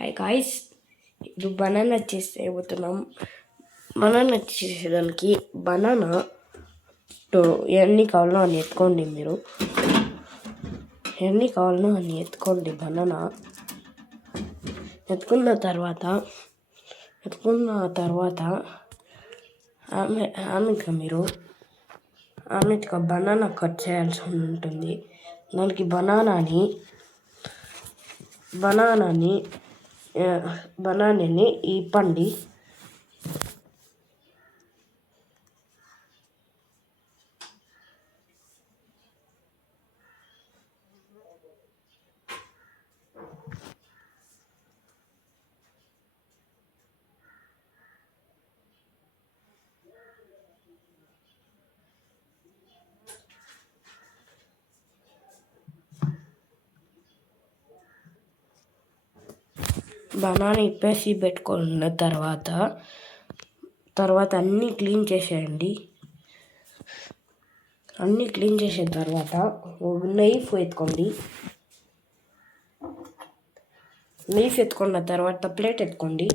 Hi guys, ఇప్పుడు బనానా చేయబోతున్నాం. బనానా చేసేదానికి బనానా ఎన్ని కావాలో అని ఎత్తుకోండి. మీరు ఎన్ని కావాలో అని ఎత్తుకోండి. బనానా ఎత్తుకున్న తర్వాత ఆమెకు బనానా కట్ చేయాల్సి ఉంటుంది. దానికి బనానాని ఇప్పండి. బనానా ఇప్పేసి పెట్టుకున్న తర్వాత అన్నీ క్లీన్ చేసేయండి. అన్నీ క్లీన్ చేసిన తర్వాత నైఫ్ ఎత్తుకోండి. నైఫ్ ఎత్తుకున్న తర్వాత ప్లేట్ ఎత్తుకోండి.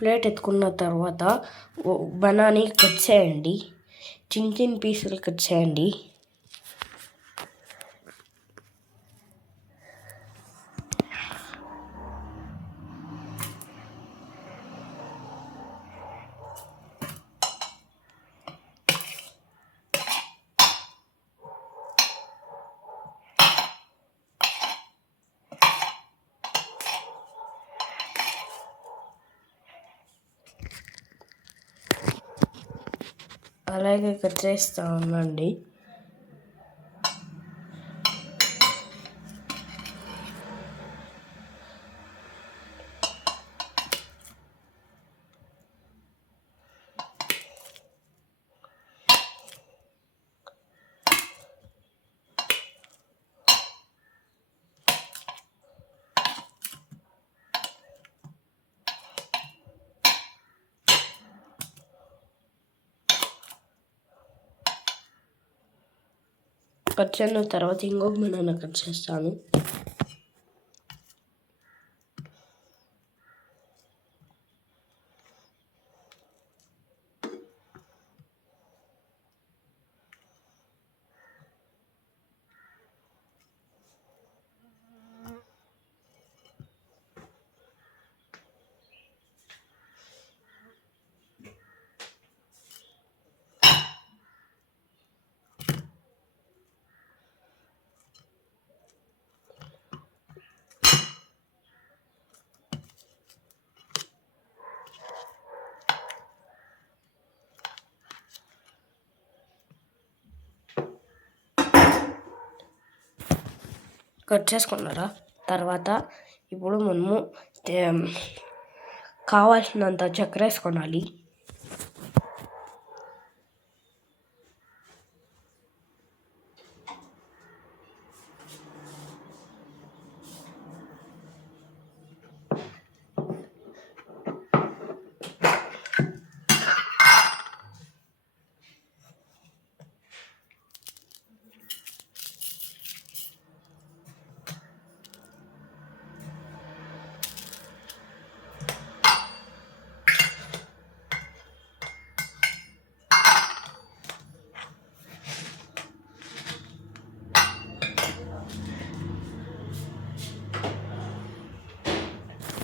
ప్లేట్ ఎత్తుకున్న తర్వాత బనానీ కట్ చేయండి. చిన్న చిన్న పీసులు కట్ చేయండి. అలాగే కట్ చేస్తూ ఉండండి. కట్ చేసిన తర్వాత ఇంకొక బనానా కట్ చేస్తాను. కట్ చేసుకున్నారా? తర్వాత ఇప్పుడు మనము కావాల్సినంత చక్కెర వేసుకోవాలి.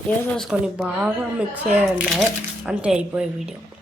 వేసేసుకొని బాగా మిక్స్ చేయండి. అంతే, అయిపోయే వీడియో.